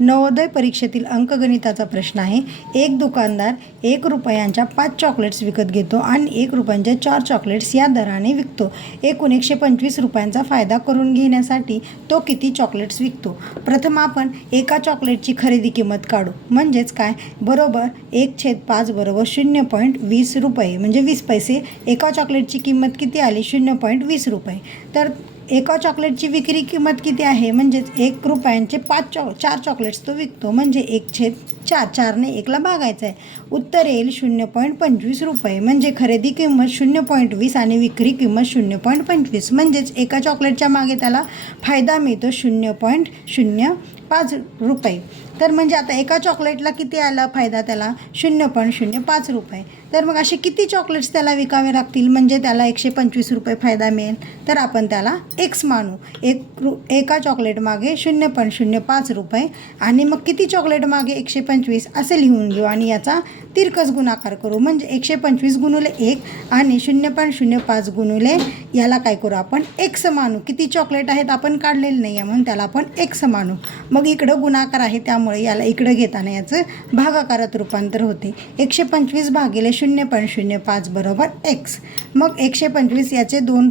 नवोदय परीक्षेतील अंकगणिताचा प्रश्न आहे। एक दुकानदार 1 रुपयांच्या 5 चॉकलेट्स विकत घेतो आणि 1 रुपयांच्या 4 चॉकलेट्स या दराने विकतो। एकूण 125 रुपयांचा फायदा करून घेण्यासाठी तो किती चॉकलेट्स विकतो? प्रथम आपण एका चॉकलेटची खरेदी किंमत काढू। म्हणजेच काय, बरोबर 1/5 बरोबर 0.20 रुपये म्हणजे 20 पैसे। एका चॉकलेटची किंमत किती आली? 0.20 रुपये। तर एका चॉकलेटची विक्री किंमत किती आहे? म्हणजेच 1 रुपयांचे 4 चॉकलेट्स तो विकतो म्हणजे 1/4, 4ने 1ला भागायचं आहे। उत्तर येईल 0.25 रुपये। म्हणजे खरेदी किंमत 0.20 आणि विक्री किंमत 0.25 म्हणजेच एका चॉकलेटच्या मागे त्याला फायदा मिळतो 0.05 रुपये। तर म्हणजे आता एका चॉकलेटला किती आला फायदा त्याला? 0.05 रुपये। तर मग असे किती चॉकलेट्स त्याला विकावे लागतील म्हणजे त्याला 125 रुपये फायदा मिळेल? तर आपण त्याला एक्स मानू। एका चॉकलेट मागे 0.05 रुपये आणि मग किती चॉकलेट मागे 125 असे लिहून घेऊ आणि याचा तिरकस गुणाकार करू। म्हणजे 125 गुणुले 1 आणि 0.05 गुणुले याला काय करू आपण? एक्स मानू। किती चॉकलेट आहेत आपण काढलेलं नाही आहे म्हणून त्याला आपण एक्स मानू। मग इकडं गुणाकार आहे त्यामुळे याला इकडं घेताना याचं भागाकारात रूपांतर होते। 125 भागिले 0.05 बरोबर एक्स। मग 125 याचे 2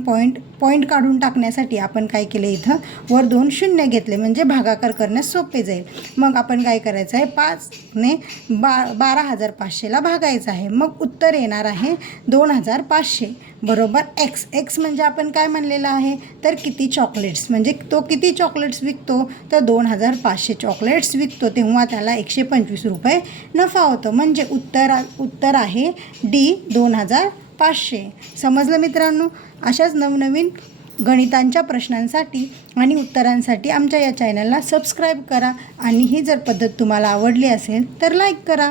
पॉईंट काढून टाकण्यासाठी आपण काय केलं, इथं वर 2 शून्य घेतले म्हणजे भागाकार करण्यास सोपे जाईल। मग आपण काय करायचं आहे, 5ने 12,500ला भागायचं आहे। मग उत्तर येणार आहे 2,500 बरोबर एक्स। एक्स म्हणजे आपण काय म्हणलेलं आहे तर किती चॉकलेट्स, म्हणजे तो किती चॉकलेट्स विकतो तर 2,500 चॉकलेट्स विकतो, तेव्हा त्याला 125 रुपये नफा होतो। म्हणजे उत्तर आहे डी 2,500। समजलं मित्रांनो? अशाच नवनवीन गणितांच्या प्रश्नांसाठी आणि उत्तरांसाठी आमच्या या चॅनलला सबस्क्राईब करा आणि ही जर पद्धत तुम्हाला आवडली असेल तर लाईक करा।